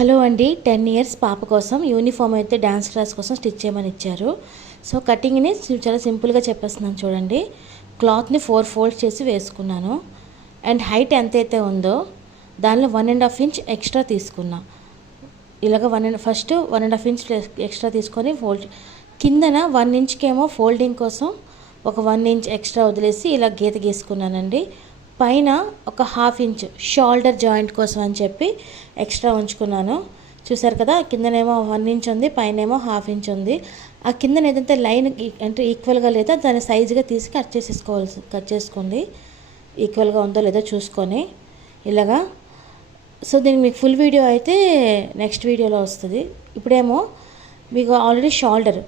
Hello అండి, 10 years పాప కోసం యూనిఫామ్ అయితే డాన్స్ క్లాస్ కోసం స్టిచ్ చేయమని ఇచ్చారు. సో కటింగ్ని చాలా సింపుల్గా చెప్పేస్తున్నాను చూడండి. క్లాత్ని 4 ఫోల్డ్స్ చేసి వేసుకున్నాను. అండ్ హైట్ ఎంతైతే ఉందో దానిలో 1.5 ఇంచ్ ఎక్స్ట్రా తీసుకున్నా. ఇలాగ ఫస్ట్ 1.5 ఇంచ్ ఎక్స్ట్రా తీసుకొని ఫోల్డ్ కిందన 1 ఇంచ్కేమో ఫోల్డింగ్ కోసం ఒక 1 ఇంచ్ ఎక్స్ట్రా వదిలేసి ఇలా గీత గీసుకున్నానండి. పైన ఒక 1/2 ఇంచ్ షోల్డర్ జాయింట్ కోసం అని చెప్పి ఎక్స్ట్రా ఉంచుకున్నాను. చూసారు కదా, కిందనేమో 1 ఇంచ్ ఉంది, పైనేమో 1/2 ఇంచ్ ఉంది. ఆ కిందన ఏదంటే లైన్ అంటే ఈక్వల్గా లేదా దాన్ని సైజుగా తీసి కట్ చేసుకోండి. ఈక్వల్గా ఉందో లేదో చూసుకొని ఇలాగా. సో దీనికి మీకు ఫుల్ వీడియో అయితే నెక్స్ట్ వీడియోలో వస్తుంది. ఇప్పుడేమో మీకు ఆల్రెడీ షోల్డర్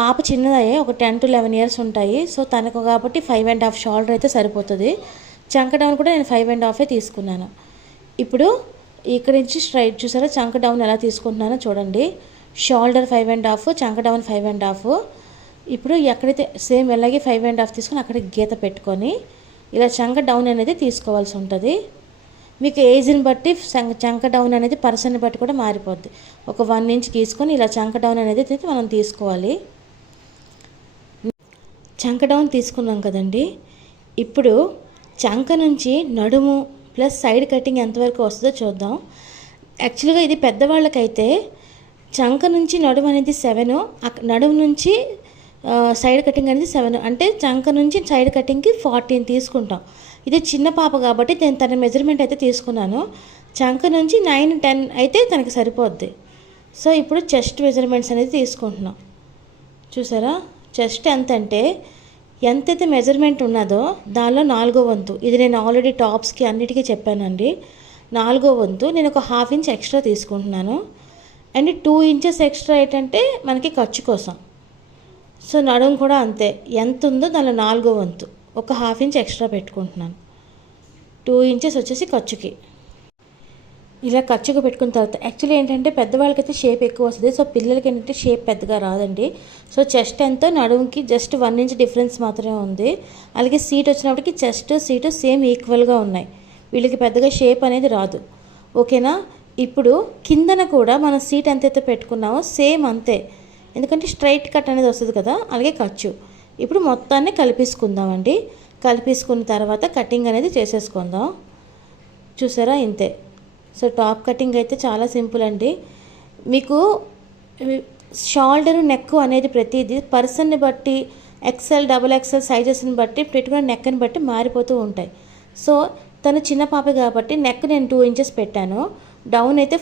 పాప చిన్నదయ్యే ఒక 10 to 11 ఇయర్స్ ఉంటాయి. సో తనకు కాబట్టి 5.5 షోల్డర్ అయితే సరిపోతుంది. చంక డౌన్ కూడా నేను 5.5 తీసుకున్నాను. ఇప్పుడు ఇక్కడ నుంచి స్ట్రైట్ చూసారా, చంక డౌన్ ఎలా తీసుకుంటున్నానో చూడండి. షోల్డర్ 5.5, చంక డౌన్ 5.5. ఇప్పుడు ఎక్కడైతే సేమ్ అలాగే 5.5 తీసుకొని అక్కడ గీత పెట్టుకొని ఇలా చంక డౌన్ అనేది తీసుకోవాల్సి ఉంటుంది. మీకు ఏజ్ని బట్టి చంక డౌన్ అనేది పర్సన్ని బట్టి కూడా మారిపోద్ది. ఒక 1 ఇంచ్ తీసుకొని ఇలా చంక డౌన్ అనేది మనం తీసుకోవాలి. చంక డౌన్ తీసుకున్నాం కదండి. ఇప్పుడు చంక నుంచి నడుము ప్లస్ సైడ్ కటింగ్ ఎంతవరకు వస్తుందో చూద్దాం. యాక్చువల్గా ఇది పెద్దవాళ్ళకైతే చంక నుంచి నడుము అనేది 7, నడుము నుంచి సైడ్ కటింగ్ అనేది 7, అంటే చంక నుంచి సైడ్ కటింగ్కి 14 తీసుకుంటాం. ఇది చిన్న పాప కాబట్టి నేను తన మెజర్మెంట్ అయితే తీసుకున్నాను. చంక నుంచి 9, 10 అయితే తనకి సరిపోద్ది. సో ఇప్పుడు చెస్ట్ మెజర్మెంట్స్ అనేది తీసుకుంటున్నాం. చూసారా, చెస్ట్ ఎంతంటే ఎంతైతే మెజర్మెంట్ ఉన్నదో దానిలో 4వ వంతు. ఇది నేను ఆల్రెడీ టాప్స్కి అన్నిటికీ చెప్పానండి. 4వ వంతు నేను ఒక 1/2 ఇంచ్ ఎక్స్ట్రా తీసుకుంటున్నాను. అండ్ 2 ఇంచెస్ ఎక్స్ట్రా ఏంటంటే మనకి ఖర్చు కోసం. సో నడుము కూడా అంతే, ఎంత ఉందో దానిలో 4వ వంతు ఒక 1/2 ఇంచ్ ఎక్స్ట్రా పెట్టుకుంటున్నాను. 2 ఇంచెస్ వచ్చేసి ఖర్చుకి. ఇలా ఖర్చుగా పెట్టుకున్న తర్వాత యాక్చువల్లీ ఏంటంటే పెద్దవాళ్ళకైతే షేప్ ఎక్కువ వస్తుంది. సో పిల్లలకి ఏంటంటే షేప్ పెద్దగా రాదండి. సో చెస్ట్ ఎంతో నడుముకి జస్ట్ 1 ఇంచ్ డిఫరెన్స్ మాత్రమే ఉంది. అలాగే సీట్ వచ్చినప్పటికి చెస్ట్ సీటు సేమ్ ఈక్వల్గా ఉన్నాయి. వీళ్ళకి పెద్దగా షేప్ అనేది రాదు. ఓకేనా. ఇప్పుడు కిందన కూడా మనం సీట్ ఎంతైతే పెట్టుకున్నామో సేమ్ అంతే, ఎందుకంటే స్ట్రైట్ కట్ అనేది వస్తుంది కదా. అలాగే ఖర్చు ఇప్పుడు మొత్తాన్ని కలిపేసుకుందామండి. కలిపేసుకున్న తర్వాత కటింగ్ అనేది చేసేసుకుందాం. చూసారా, ఇంతే. సో టాప్ కటింగ్ అయితే చాలా సింపుల్ అండి. మీకు షోల్డర్ నెక్ అనేది ప్రతిదీ పర్సన్ని బట్టి XL, XXL సైజెస్ని బట్టి పెట్టుకున్న నెక్ని బట్టి మారిపోతూ ఉంటాయి. సో తను చిన్న పాప కాబట్టి నెక్ నేను 2 ఇంచెస్ పెట్టాను. డౌన్ అయితే